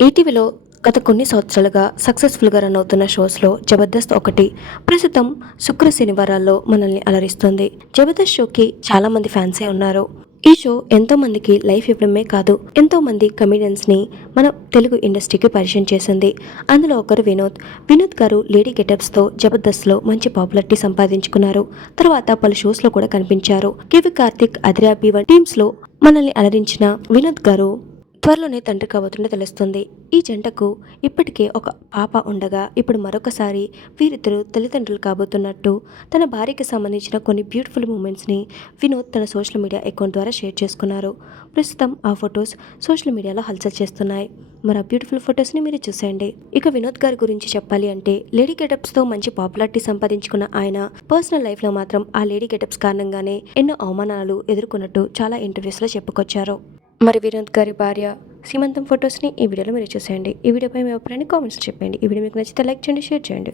ఈటీవీలో గత కొన్ని సంవత్సరాలుగా సక్సెస్ఫుల్గా రన్ అవుతున్న షోస్లో జబర్దస్త్ ఒకటి ప్రస్తుతం శుక్ర శనివారాల్లో మనల్ని అలరిస్తుంది. జబర్దస్త్ షోకి చాలా మంది ఫ్యాన్సే ఉన్నారు. ఈ షో ఎంతో మందికి లైఫ్ ఇవ్వడమే కాదు ఎంతో మంది కమెడియన్స్ని మన తెలుగు ఇండస్ట్రీకి పరిచయం చేసింది. అందులో ఒకరు వినోద్. వినోద్ గారు లేడీ గెటప్స్తో జబర్దస్త్లో మంచి పాపులారిటీ సంపాదించుకున్నారు. తర్వాత పలు షోస్లో కూడా కనిపించారు. కేవి కార్తిక్ అదిరాబి వంటి టీమ్స్లో మనల్ని అలరించిన వినోద్ గారు త్వరలోనే తండ్రి కాబోతుండే తెలుస్తుంది. ఈ జంటకు ఇప్పటికే ఒక పాప ఉండగా ఇప్పుడు మరొకసారి వీరిద్దరూ తల్లిదండ్రులు కాబోతున్నట్టు తన భార్యకి సంబంధించిన కొన్ని బ్యూటిఫుల్ మూమెంట్స్ని వినోద్ తన సోషల్ మీడియా అకౌంట్ ద్వారా షేర్ చేసుకున్నారు. ప్రస్తుతం ఆ ఫొటోస్ సోషల్ మీడియాలో హల్చల్ చేస్తున్నాయి. మరి ఆ బ్యూటిఫుల్ ఫొటోస్ని మీరు చూసేయండి. ఇక వినోద్ గారి గురించి చెప్పాలి అంటే లేడీ గెటప్స్తో మంచి పాపులారిటీ సంపాదించుకున్న ఆయన పర్సనల్ లైఫ్లో మాత్రం ఆ లేడీ గెటప్స్ కారణంగానే ఎన్నో అవమానాలు ఎదుర్కొన్నట్టు చాలా ఇంటర్వ్యూస్లో చెప్పుకొచ్చారు. మరి వినోద్ గారి భార్య సీమంతం ఫొటోస్ని ఈ వీడియోలో మీరు చూసేయండి. ఈ వీడియోపై మీ అభిప్రాయాన్ని కామెంట్స్ చెప్పండి ఈ వీడియో మీకు నచ్చితే లైక్ చేయండి షేర్ చేయండి.